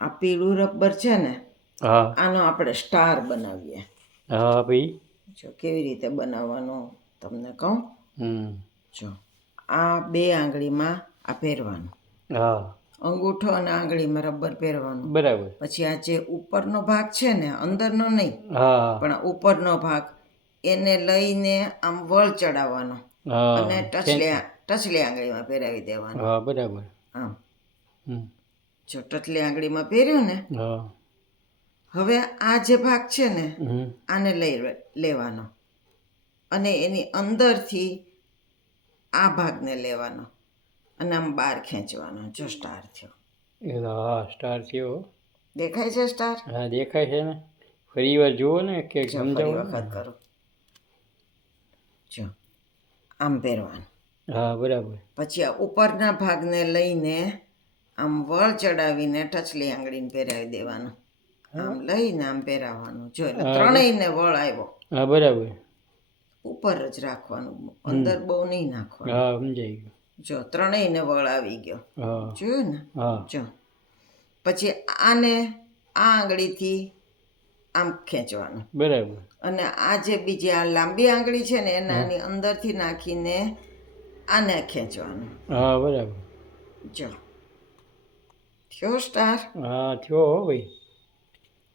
આ પીળું રબર છે ને હા. આનો આપણે સ્ટાર બનાવીએ. હા ભાઈ. જો કેવી રીતે બનાવવાનું તમને કહું? હમ. જો આ બે આંગળીમાં આ પહેરવાનું હા. અંગૂઠો અને આંગળીમાં રબર પહેરવાનું બરાબર. પછી આ જે ઉપરનો ભાગ છે ને અંદરનો નહીં હા. પણ ઉપરનો ભાગ એને લઈને આમ વળ ચડાવવાનો. હા. અને ટચલી ટચલી આંગળીમાં પહેરાવી દેવાનો. હા બરાબર. હમ. જો ટટલી આંગળીમાં પહેર્યું ને હવે આ જે ભાગ છે ને આને લઈ લેવાનો. અને એની અંદરથી આ ભાગને લેવાનો. અને આમ બહાર ખેંચવાનો જો સ્ટાર થયો. હા સ્ટાર થયો દેખાય છે સ્ટાર? હા દેખાય છે ને. ફરી વાર જુઓ ને કે સમજાવો વખત કરો. જો આમ પહેરવાનું. હા બરાબર. પછી આ ઉપરના ભાગને લઈને આમ વળ ચડાવીને ટચલી આંગળીને પહેરાવી દેવાનું. આમ લઈને આમ પહેરાવવાનું જો એટલે ત્રણેયને વળ આવ્યો. હા બરાબર. ઉપર જ રાખવાનું. અંદર બહુ નહીં નાખવાનું. હા સમજાઈ ગયું. જો ત્રણેયને વળ આવી ગયો. જોયું ને. જો. પછી આને આ આંગળીથી આમ ખેંચવાનું. બરાબર. અને આ જે બીજી આ લાંબી આંગળી છે ને એનાની અંદરથી નાખીને આને ખેંચવાનું. હા બરાબર. જો. થયો સ્ટાર હા થયો હો ભાઈ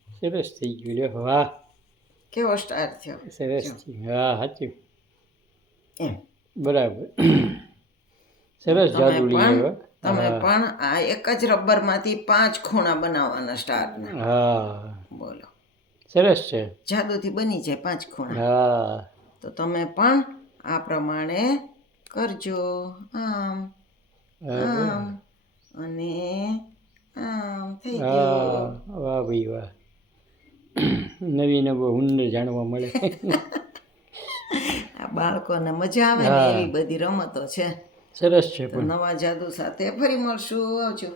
સરસ થઈ ગયું લ્યો વાહ કેવો સ્ટાર થયો સરસ હા સાચું બરાબર સરસ જાદુ આવ્યો તમે પણ આ એક જ રબરમાંથી પાંચ ખૂણા બનાવવાના સ્ટારના હા. બોલો. સરસ છે જાદુથી બની જાય પાંચ ખૂણા. હા. તો તમે પણ આ પ્રમાણે કરજો. આમ આમ અને હા વાહ ભાઈ વાહ. નવી નવો હુનર જાણવા મળે. આ બાળકોને મજા આવે ને એવી બધી રમતો છે. સરસ છે પણ. નવા જાદુ સાથે ફરી મળશું. આવજો.